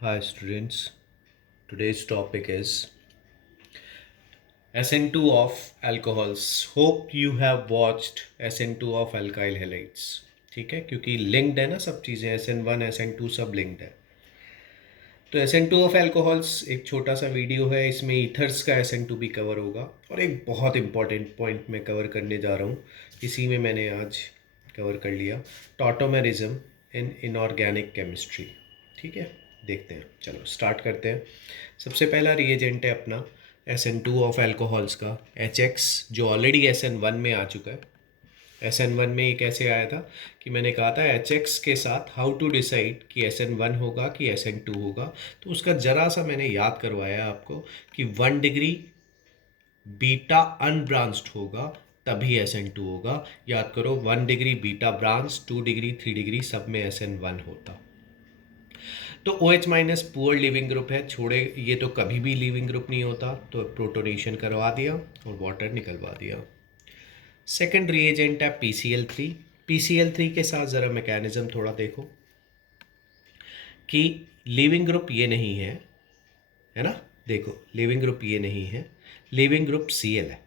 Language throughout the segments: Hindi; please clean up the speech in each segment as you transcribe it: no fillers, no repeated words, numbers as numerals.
Hi students, today's topic is SN2 of alcohols. Hope you have watched SN2 of alkyl halides. ठीक है, क्योंकि लिंक्ड है ना सब चीज़ें, SN1 SN2 सब लिंक्ड है। तो SN2 ऑफ अल्कोहल्स एक छोटा सा वीडियो है, इसमें ईथर्स का SN2 भी कवर होगा और एक बहुत इंपॉर्टेंट पॉइंट मैं कवर करने जा रहा हूँ, इसी में मैंने आज कवर कर लिया, टॉटोमेरिज्म इन इनऑर्गेनिक केमिस्ट्री। ठीक है, देखते हैं, चलो स्टार्ट करते हैं। सबसे पहला रिएजेंट है अपना SN2 ऑफ अल्कोहल्स का HX, जो ऑलरेडी SN1 में आ चुका है। SN1 में ये कैसे आया था कि मैंने कहा था HX के साथ हाउ टू डिसाइड कि SN1 होगा कि SN2 होगा, तो उसका ज़रा सा मैंने याद करवाया आपको कि 1 डिग्री बीटा अनब्रांच्ड होगा तभी SN2 होगा। याद करो, 1 degree beta branch, 2 degree 3 degree सब में SN1 होता। तो OH minus poor leaving group है, छोड़े ये तो कभी भी लिविंग ग्रुप नहीं होता, तो प्रोटोनेशन करवा दिया और वाटर निकलवा दिया। सेकेंड रिएजेंट है PCl3। PCl3 के साथ ज़रा मैकेनिज्म थोड़ा देखो कि लिविंग ग्रुप ये नहीं है ना, देखो लिविंग ग्रुप ये नहीं है, लिविंग ग्रुप Cl है।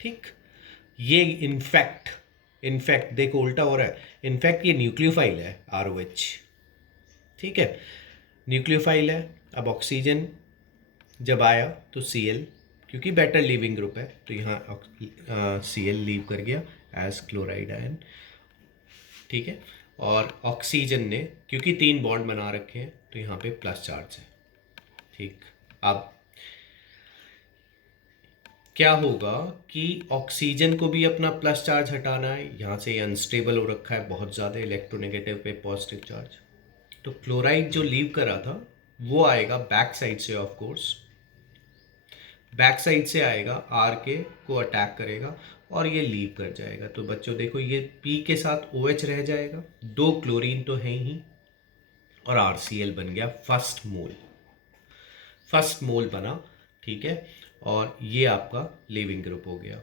ठीक, ये इनफैक्ट देखो उल्टा हो रहा है, इनफैक्ट ये न्यूक्लियोफाइल है ROH। ठीक है, न्यूक्लियोफाइल है। अब ऑक्सीजन जब आया तो Cl, क्योंकि बेटर लीविंग ग्रुप है तो यहाँ Cl लीव कर गया एज क्लोराइड आयन। ठीक है, और ऑक्सीजन ने क्योंकि 3 बॉन्ड बना रखे हैं तो यहाँ पे प्लस चार्ज है। ठीक, अब क्या होगा कि ऑक्सीजन को भी अपना प्लस चार्ज हटाना है, यहाँ से अनस्टेबल हो रखा है बहुत ज़्यादा, इलेक्ट्रोनेगेटिव पे पॉजिटिव चार्ज। तो क्लोराइड जो लीव करा था वो आएगा बैक साइड से, ऑफ कोर्स बैक साइड से आएगा, आर के को अटैक करेगा और ये लीव कर जाएगा। तो बच्चों देखो, ये पी के साथ OH रह जाएगा, 2 क्लोरीन तो है ही, और RCl बन गया फर्स्ट मोल बना। ठीक है, और ये आपका लिविंग ग्रुप हो गया।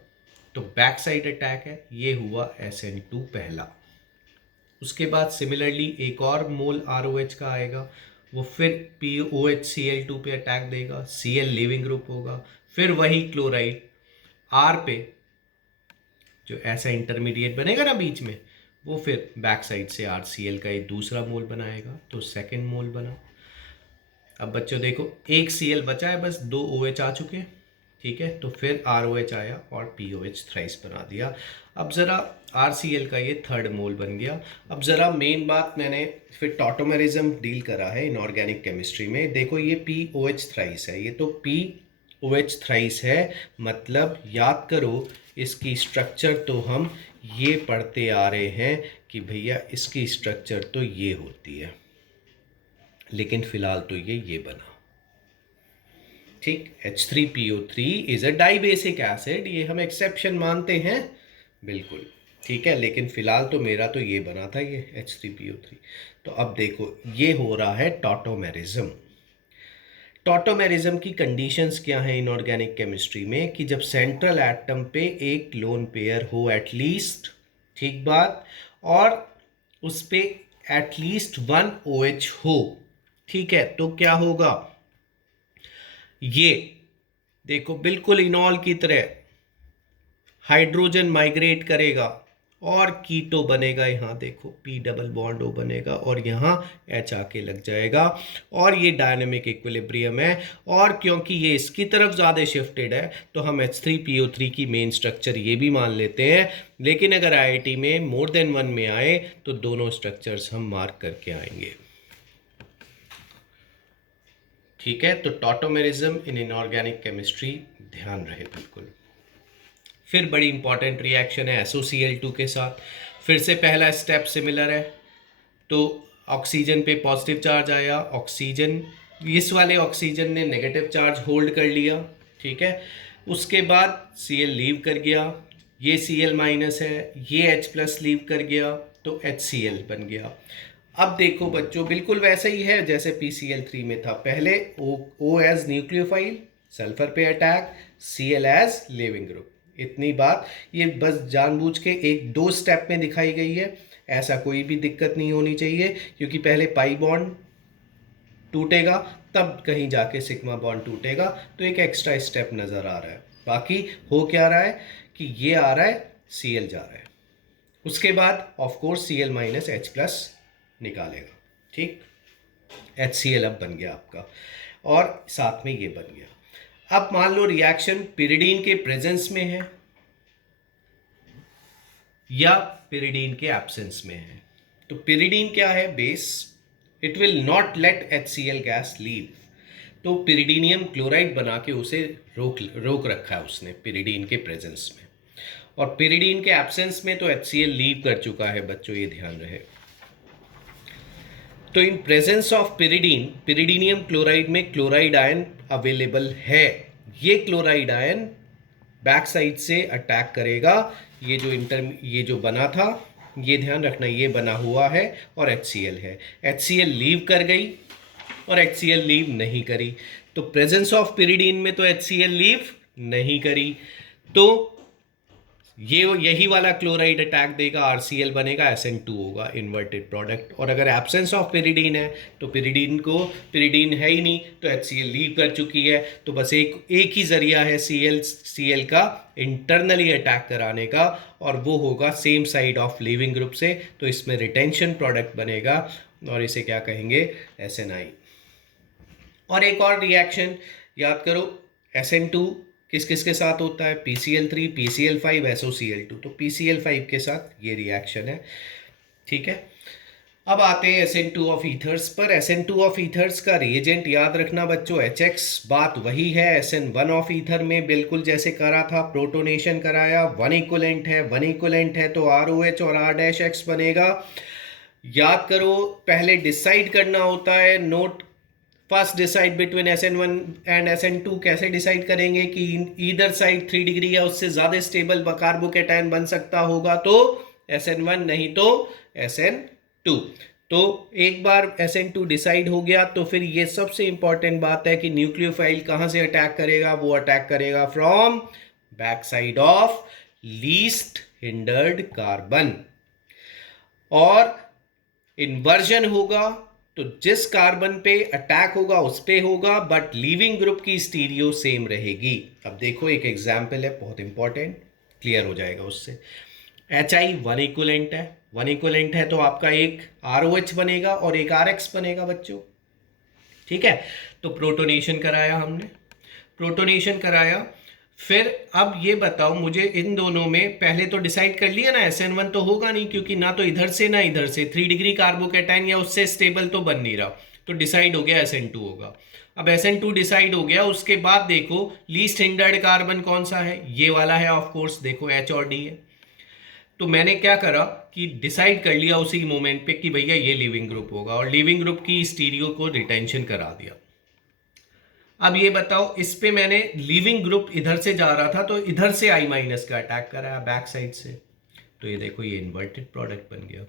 तो बैक साइड अटैक है, ये हुआ SN2 पहला। उसके बाद सिमिलरली एक और मोल ROH का आएगा, वो फिर POHCl2 पे अटैक देगा, Cl लिविंग ग्रुप होगा, फिर वही क्लोराइड R पे जो ऐसा इंटरमीडिएट बनेगा ना बीच में, वो फिर बैक साइड से RCl का एक दूसरा मोल बनाएगा, तो सेकेंड मोल बना। अब बच्चों देखो, एक Cl बचा है, बस 2 OH आ चुके हैं। ठीक है, तो फिर ROH आया और POH थ्राइस बना दिया। अब ज़रा RCl का ये थर्ड मोल बन गया। अब ज़रा मेन बात मैंने फिर टॉटोमेरिज्म डील करा है इनऑर्गेनिक केमिस्ट्री में। देखो ये POH थ्राइस है, ये तो POH थ्राइस है, मतलब याद करो इसकी स्ट्रक्चर तो हम ये पढ़ते आ रहे हैं कि भैया इसकी स्ट्रक्चर तो ये होती है, लेकिन फिलहाल तो ये बना। ठीक, H3PO3 is a dibasic acid, ये हम एक्सेप्शन मानते हैं बिल्कुल। ठीक है, लेकिन फिलहाल तो मेरा तो ये बना था, ये H3PO3। तो अब देखो ये हो रहा है टॉटोमेरिज्म। टॉटोमेरिज्म की कंडीशंस क्या हैं इनऑर्गेनिक केमिस्ट्री में, कि जब सेंट्रल एटम पे एक लोन पेयर हो एटलीस्ट, ठीक बात, और उस पे एटलीस्ट 1 OH हो। ठीक है, तो क्या होगा, ये देखो बिल्कुल इनॉल की तरह हाइड्रोजन माइग्रेट करेगा और कीटो बनेगा, यहाँ देखो P डबल बॉन्ड O बनेगा और यहाँ H आके लग जाएगा, और ये डायनेमिक इक्विलिब्रियम है। और क्योंकि ये इसकी तरफ ज़्यादा शिफ्टेड है तो हम H3PO3 की मेन स्ट्रक्चर ये भी मान लेते हैं, लेकिन अगर IIT में मोर देन वन में आए तो दोनों स्ट्रक्चर्स हम मार्क करके आएंगे। ठीक है, तो टॉटोमेरिज्म इन इनऑर्गेनिक केमिस्ट्री ध्यान रहे बिल्कुल। फिर बड़ी इंपॉर्टेंट रिएक्शन है SOCl2 के साथ। फिर से पहला स्टेप सिमिलर है, तो ऑक्सीजन पे पॉजिटिव चार्ज आया, ऑक्सीजन, इस वाले ऑक्सीजन ने नेगेटिव चार्ज होल्ड कर लिया। ठीक है, उसके बाद Cl लीव कर गया, ये Cl माइनस है, ये H प्लस लीव कर गया, तो HCl बन गया। अब देखो बच्चों, बिल्कुल वैसा ही है जैसे PCl3 में था, पहले O एज न्यूक्लियोफाइल, सल्फर पे attack, Cl as leaving group. इतनी बात, ये बस जानबूझ के एक दो स्टेप में दिखाई गई है, ऐसा कोई भी दिक्कत नहीं होनी चाहिए, क्योंकि पहले पाई बॉन्ड टूटेगा तब कहीं जाके सिग्मा बॉन्ड टूटेगा, तो एक एक्स्ट्रा स्टेप नज़र आ रहा है। बाकी हो क्या रहा है कि ये आ रहा है, Cl जा रहा है, उसके बाद of course Cl minus H plus निकालेगा, ठीक। HCl अब बन गया आपका, और साथ में ये बन गया। अब मान लो रिएक्शन पिरिडीन के प्रेजेंस में है या पिरिडीन के एब्सेंस में है। तो पिरिडीन क्या है, base, it will not let HCl gas leave, तो पिरिडीनियम क्लोराइड बना के उसे रोक रखा है उसने पिरिडीन के प्रेजेंस में, और पिरिडीन के एब्सेंस में तो HCl लीव कर चुका है बच्चों, ये ध्यान रहे। तो in presence of pyridine, pyridinium chloride में क्लोराइड आयन अवेलेबल है, ये क्लोराइड आयन बैक साइड से अटैक करेगा, ये जो बना था, ये ध्यान रखना, ये बना हुआ है और HCl है, HCl लीव कर गई और HCl लीव नहीं करी, तो प्रेजेंस ऑफ पिरिडीन में तो HCl लीव नहीं करी, तो ये यही वाला क्लोराइड अटैक देगा, RCl बनेगा, SN2 होगा, इन्वर्टेड प्रोडक्ट। और अगर एब्सेंस ऑफ पिरिडीन है तो पिरिडीन है ही नहीं, तो HCl लीव कर चुकी है, तो बस एक ही जरिया है Cl का इंटरनली अटैक कराने का, और वो होगा same side of leaving group से, तो इसमें रिटेंशन प्रोडक्ट बनेगा और इसे क्या कहेंगे, SNI। और एक और रिएक्शन याद करो, SN2 किस किस के साथ होता है, PCl3, PCl5, SOCl2, तो PCl5 के साथ ये रिएक्शन है, ठीक है। अब आते हैं SN2 ऑफ ईथर्स पर। SN2 ऑफ ईथर्स का रिएजेंट याद रखना बच्चों, HX, बात वही है SN1 ऑफ ईथर में, बिल्कुल जैसे करा था, प्रोटोनेशन कराया, 1 इक्वलेंट है तो ROH और R' बनेगा। याद करो, पहले डिसाइड करना होता है, node first decide between SN1 and SN2, कैसे डिसाइड करेंगे कि ईदर साइड 3 डिग्री या उससे ज़्यादा स्टेबल कार्बोकेटायन बन सकता होगा तो SN1, नहीं तो SN2। तो एक बार SN2 डिसाइड हो गया तो फिर ये सबसे इंपॉर्टेंट बात है कि न्यूक्लियोफाइल कहाँ से अटैक करेगा, वो अटैक करेगा from back side of least hindered carbon, और इन्वर्जन होगा तो जिस कार्बन पे अटैक होगा उस पे होगा, बट लीविंग ग्रुप की स्टीरियो सेम रहेगी। अब देखो एक एग्जाम्पल है बहुत इंपॉर्टेंट, क्लियर हो जाएगा उससे। HI 1 इक्वलेंट है तो आपका एक ROH बनेगा और एक RX बनेगा बच्चों, ठीक है। तो प्रोटोनेशन कराया, फिर अब ये बताओ मुझे, इन दोनों में पहले तो डिसाइड कर लिया ना, SN1 तो होगा नहीं क्योंकि ना तो इधर से ना इधर से 3 डिग्री कार्बोकेटाइन या उससे स्टेबल तो बन नहीं रहा, तो डिसाइड हो गया SN2 होगा। अब SN2 डिसाइड हो गया, उसके बाद देखो लीस्ट हिंडर्ड कार्बन कौन सा है, ये वाला है ऑफ कोर्स, देखो H और D है। तो मैंने क्या करा कि डिसाइड कर लिया उसी मोमेंट पे कि भैया ये लिविंग ग्रुप होगा, और लिविंग ग्रुप की स्टीरियो को रिटेंशन करा दिया। अब ये बताओ, इस पे मैंने लीविंग ग्रुप इधर से जा रहा था तो इधर से I माइनस का अटैक कराया बैक साइड से, तो ये देखो ये इन्वर्टेड प्रोडक्ट बन गया,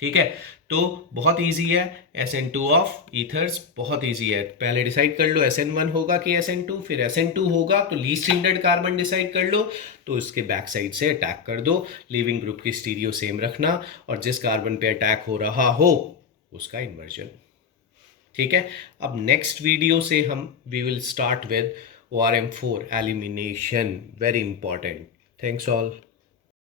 ठीक है। तो बहुत इजी है, SN2 ऑफ ईथर्स बहुत इजी है, पहले डिसाइड कर लो SN1 होगा कि SN2, फिर SN2 होगा तो लीस्ट हिंडर्ड कार्बन डिसाइड कर लो, तो इसके बैक साइड से अटैक कर दो, लिविंग ग्रुप की स्टीरियो सेम रखना, और जिस कार्बन पे अटैक हो रहा हो उसका इन्वर्जन, ठीक है। अब नेक्स्ट वीडियो से we will start with ORM4 elimination, very important. Thanks all.